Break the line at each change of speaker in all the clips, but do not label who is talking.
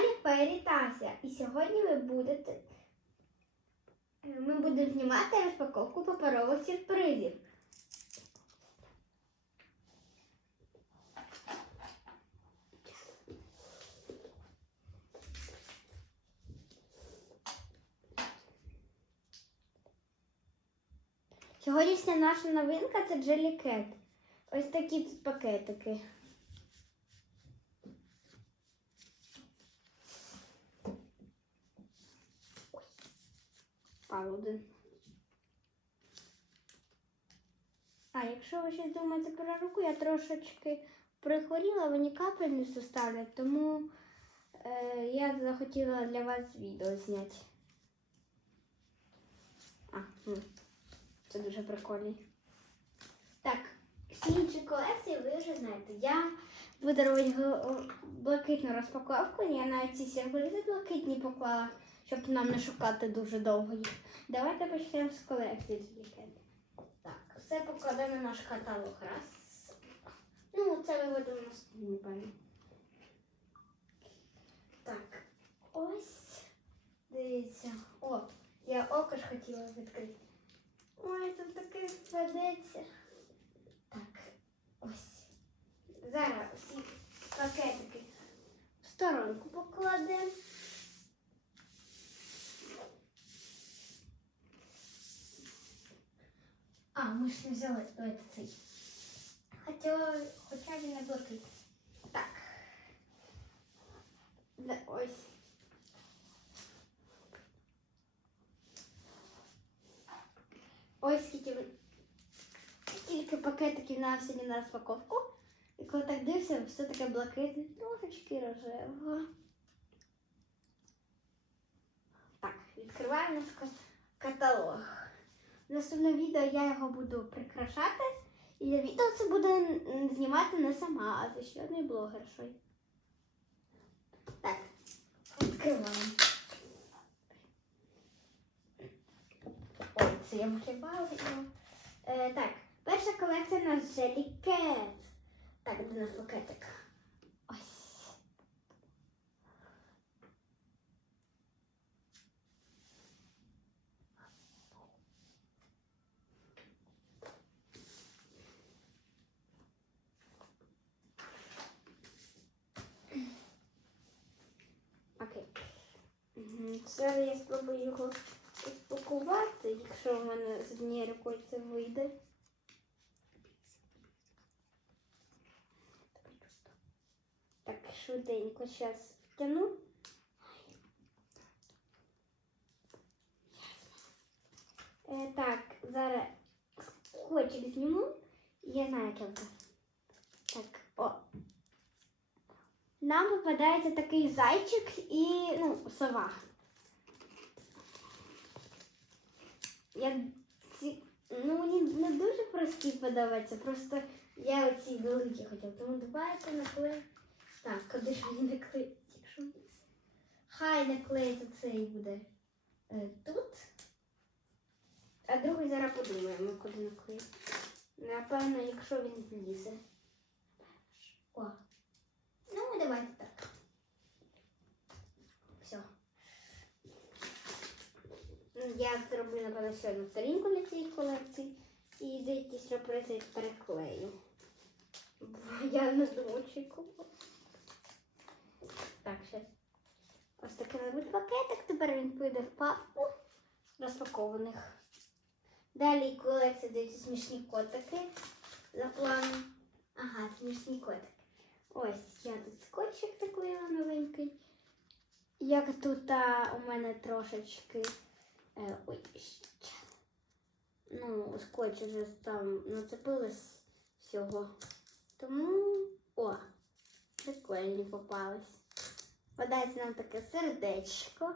каналі Фейрітася. І сьогодні ви будете. Ми будемо знімати розпаковку паперових сюрпризів. Сьогоднішня наша новинка це Jellycat. Ось такі тут пакетики. Впав. А якщо ви ще думаєте про руку, я трошечки прихворіла, мені капельницю ставлять, тому е, я захотіла для вас відео зняти. А, ну, це дуже прикольно. Так, всі інші колекції ви вже знаєте. Я буду робити блакитну розпаковку. Я навіть ці сюрпризи блакитні поклала, щоб нам не шукати дуже довго їх. Давайте почнемо з колекції. Так, все покладемо на наш каталог. Раз. Ну, це ми ведемо на стіл, напевно. Так, ось. Дивіться. О, я око ж хотіла відкрити. Ой, тут таке складеться. Так, ось. Зараз всі пакетики в сторонку покладемо. А, ми ж не взяли ой, цей. Хоча, хоча він не блокить. Так. Да, ось. Ось скільки ви- скільки пакетиків на сьогодні на розпаковку. І коли так дивишся, все таке блакитне, трошечки рожевого. Так, відкриваємо наш ка- каталог. В наступному відео я його буду прикрашати. І відео це буде знімати не сама, а за ще одною блогершою. Так, відкриваємо. Ой, це я вкривала. Е, так, перша колекція на Jelly Cat. Так, де наш пакетик? Ось. Окей. Мгм. Зараз я спробую його розпакувати, якщо в мене з однією рукою це вийде. Так, швиденько зараз втяну. Е, так, зараз скотчик зніму. Я знаю, як його. Так, о. Нам попадається такий зайчик і ну, сова. Я ці, ну, мені не дуже прості подобаються, просто я оці великі хотіла. Тому давайте наклею. Так, куди ж мені наклеїти, хай наклеїти цей буде е, тут. А другий зараз подумаємо, куди наклеїти. Напевно, якщо він злізе. О. Ну, давайте так. Все. Я зроблю, напевно, ще одну сторінку для цієї колекції і деякі сюрпризи переклею. Бо Я не очікувала. Так, ще. Ось такий мабуть пакетик. Тепер він піде в папку розпакованих. Далі колекція дають смішні котики за планом. Ага, смішні котики. Ось я тут скотчик наклеїла новенький. Як тут а, у мене трошечки. Е, ой, ще. Ну, скотч вже там нацепилось всього. Тому. О, прикольні попались. Подається нам таке сердечко.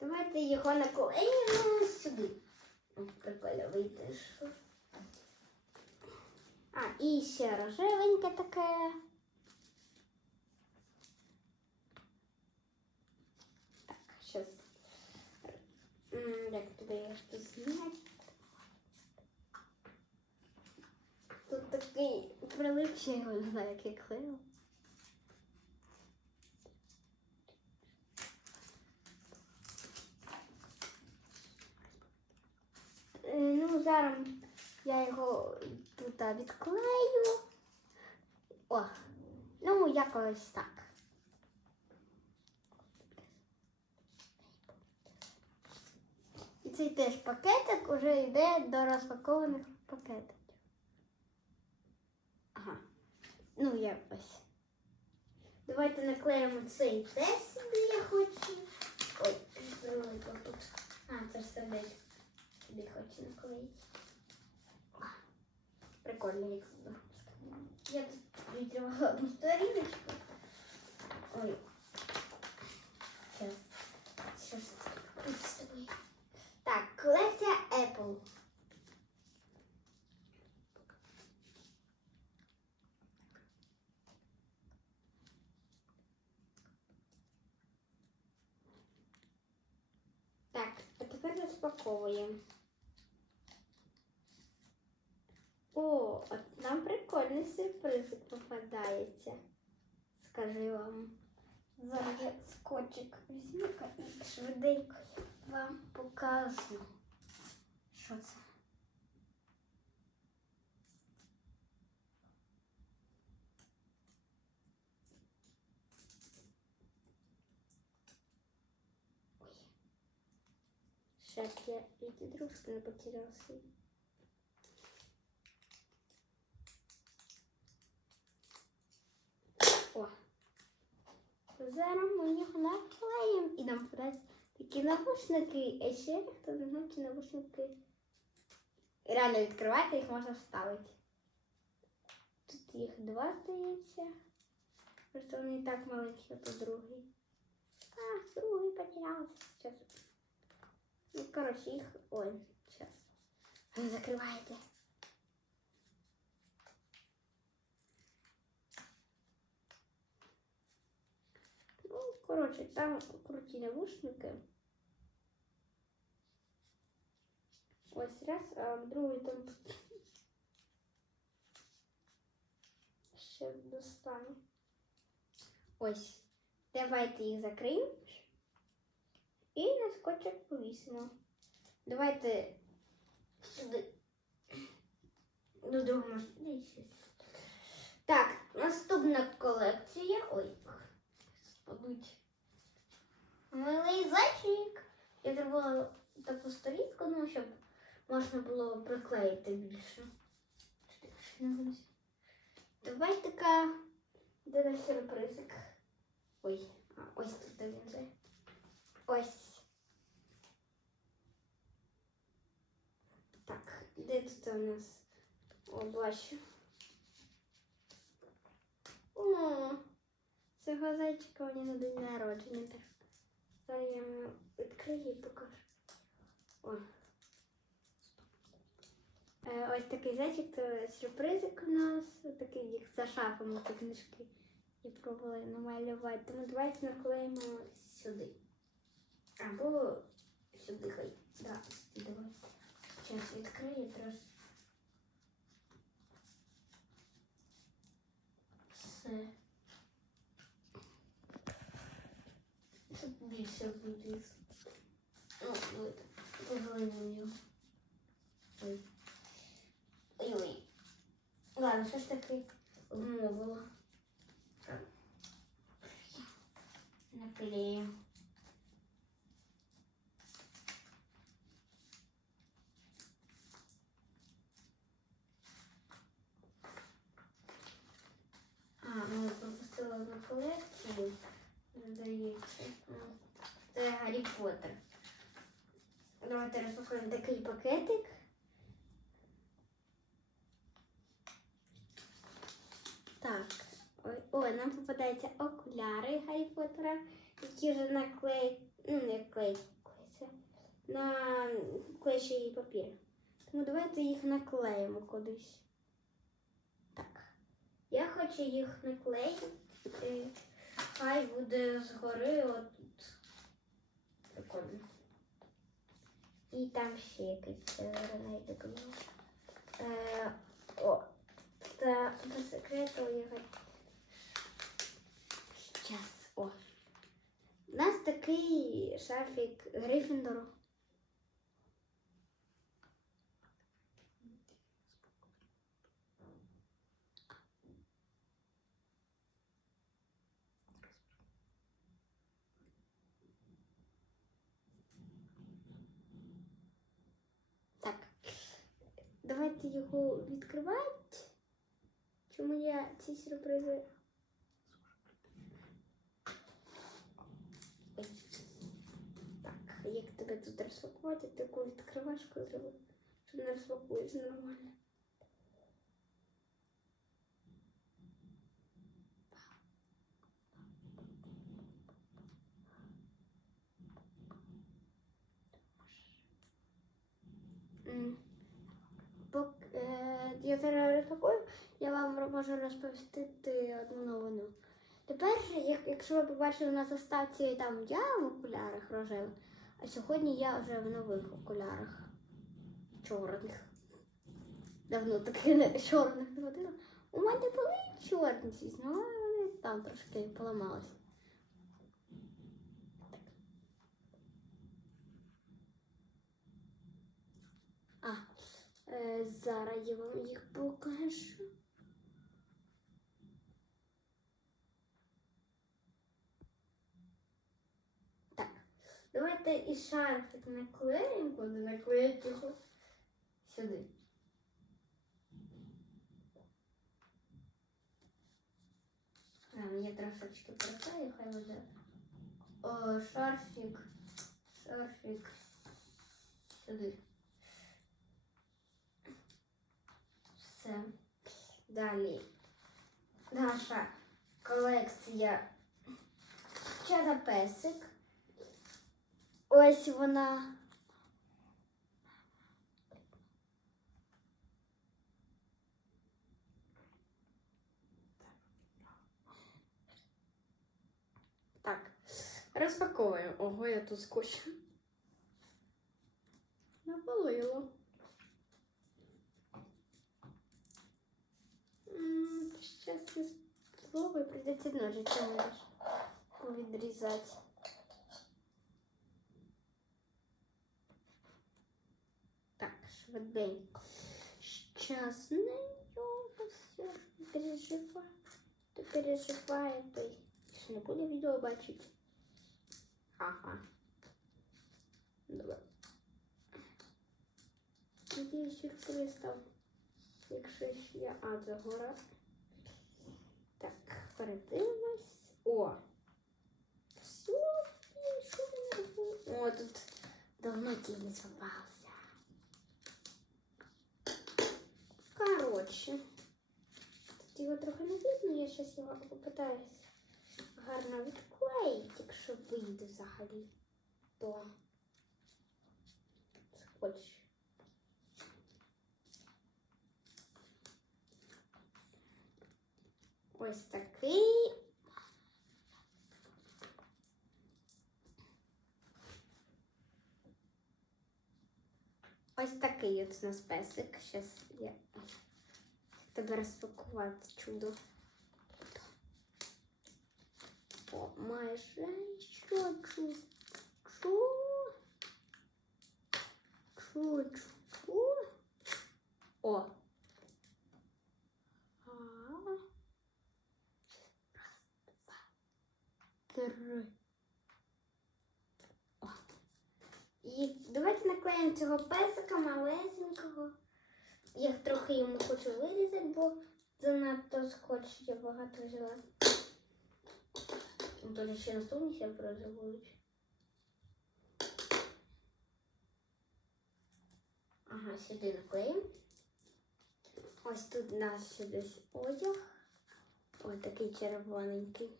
Давайте його наклеїмо сюди. О, Прикольно вийде. А, і ще рожевеньке таке. Так, зараз. Як туди я тут зняти? Тут такий прилипчий, я не знаю, як я клеїла. Е, Ну, зараз я його тут відклею. О, ну, якось так. І цей теж пакетик вже йде до розпакованих пакетиків. Ага. Ну, якось. Давайте наклеїмо цей теж собі я хочу. Ой, велико тут. А, це ж сердечко. Собі хочу наклеїти. Прикольно, як здорово. Я тут відривала одну сторіночку. Ой. Сейчас. Сейчас. Тут з тобою. Так, колекція Apple. Так, а тепер розпаковуємо. О, от нам прикольний сюрпризик попадається. Скажи вам. Зараз скотчик візьму і швиденько вам покажу. Що це? Ой. Сейчас я эти дружки не потерялся. О. Зараз ми його наклеїмо і нам подасть такі навушники, а ще хто не знає, ці навушники. Реально відкривати їх можна вставити. Тут їх два здається. Просто вони і так маленькі, то другий. А, другий потерявся. Сейчас. Ну, коротше, їх. Ой, зараз. Ви закриваєте. Ну, коротше, там круті навушники. Ось раз, а другий там ще достану. Ось. Давайте їх закриємо. І на скотчик повісимо. Давайте сюди. До другого. Так, наступна колекція. Ой, спадуть. Милий зайчик. Я таку сторінку, ну, щоб можна було приклеїти більше. Давай така де сюрпризик. Ой, а, ось тут він же. Ось. Так, де тут у нас? О, бачу. О, цього зайчика мені на день народження. Зараз я відкрию і покажу. О. Е, ось такий зайчик, це сюрпризик у нас. Такий їх за шафами ці книжки. І пробували намалювати. Тому давайте наклеїмо сюди. Або сюди хай. Да, давай. Зараз відкрию трохи. Все. Тут більше. Ну, поглинули. Ой. Ой-ой. Ладно, все ж таки вмовила. Наклею. А, ну пропустила колекцію. Здається. Це Гаррі Поттер. Давайте розпакуємо такий пакетик. Так. Ой, ой, нам попадаються окуляри Гаррі Поттера, які вже наклей... Ну, не клеїться. На клеючий папір. Тому давайте їх наклеїмо кудись. Так. Я хочу їх наклеїти. Хай буде згори от. Прикольно. І там ще якийсь знайду. Е, о, по секрету його. Зараз, О. У нас такий шарфік Гриффіндору. Так. Давайте його відкривати. Чому я ці сюрпризи? Так, як тебе тут розпакувати, таку відкривашку зроби, щоб не розпакується нормально. Е, я зараз розпакую, я вам можу розповісти одну новину. Тепер, якщо ви побачили на заставці там я в окулярах рожевих, а сьогодні я вже в нових окулярах чорних. Давно таки не чорних не ходила. У мене були чорні ці, але вони там трошки поламалися. А, е, зараз я вам їх покажу. Так, давайте і шарфик наклеїмо, буду наклеїти його сюди. А, я трошечки приклею, хай буде. О, шарфик, шарфик сюди. Все. Далі. Наша колекція Чада песик. Ось вона. Так, розпаковуємо. Ого, я тут скотч. Напалило. Щас я спробую, прийдеться ножицями лиш повідрізати. Так, швиденько. Щас не все переживаю. Хто переживає, той ще не буде відео бачити. Ага. Добре. Який сюрприз там? Якщо ще я а загора. Так, передивимось. О! Все, що ми? О, тут давно тінь звавався. Коротше. Тут його трохи не видно, я зараз його попитаюсь гарно відклеїти, якщо вийде взагалі. То скотч. Ось такий. Ось такий от у нас песик. Зараз я тебе розпакувати чудо. О, майже що чу. Чу. Чу, чу, чу. О. А. Три. О. І давайте наклеїмо цього песика малесенького. Я трохи йому хочу вирізати, бо занадто скотч я багато взяла. Ну, то ще наступні сюрпризи будуть. Ага, сюди наклеїмо. Ось тут у нас ще десь одяг. Ось такий червоненький.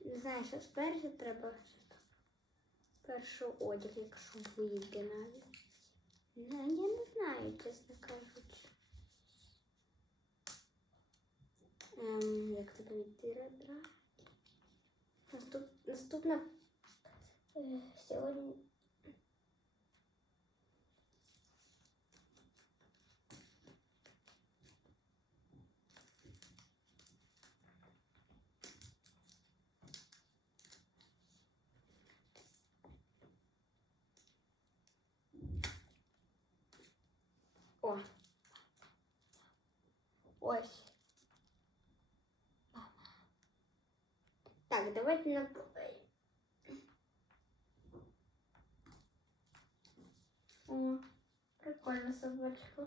Не знаю, що спершу треба. Спершу одяг, якщо вийде навіть. Ну, я не знаю, чесно кажучи. ем, як це повітря драки. Наступ, наступна сьогодні. О. ой. Так, давайте наклеїмо. О, прикольна собачка.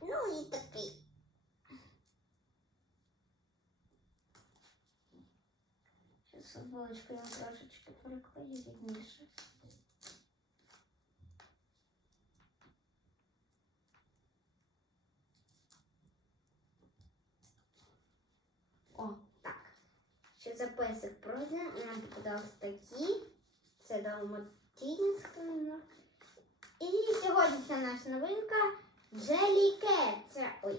Ну і такий. Зараз футболочку я трошечки переклею рівніше. О, так. Ще записок пройде. Попадались такі. Це далматинська. І сьогоднішня наша новинка Jellycat. Це ой.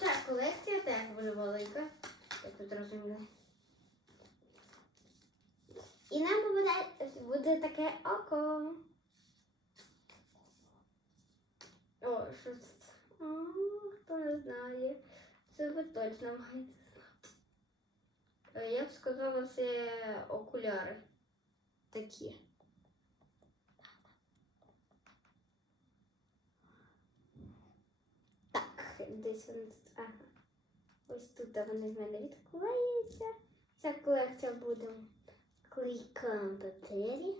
Ця колекція теж буде велика. Як ви зрозуміли. І нам попадає, буде таке око. О, що це? А, хто не знає. Це ви точно маєте Я б сказала, це окуляри. Такі. Так, десь вони тут. Ага. Ось тут вони в мене відклеюються. Ця колекція буде клейком папері.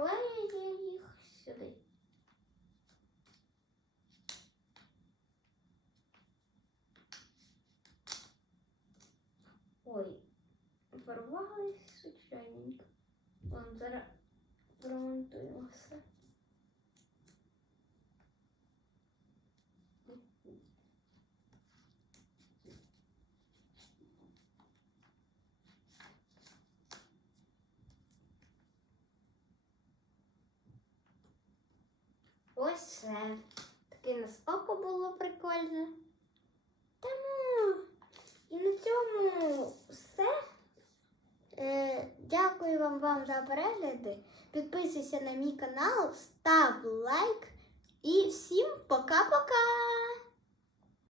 Наклею я їх сюди. Ой, порвались звичайненько. Вон зараз промонтуємо. Все. Таке нас око було прикольне. Тому і на цьому все. Е, дякую вам, вам за перегляди. Підписуйся на мій канал, став лайк і всім пока-пока!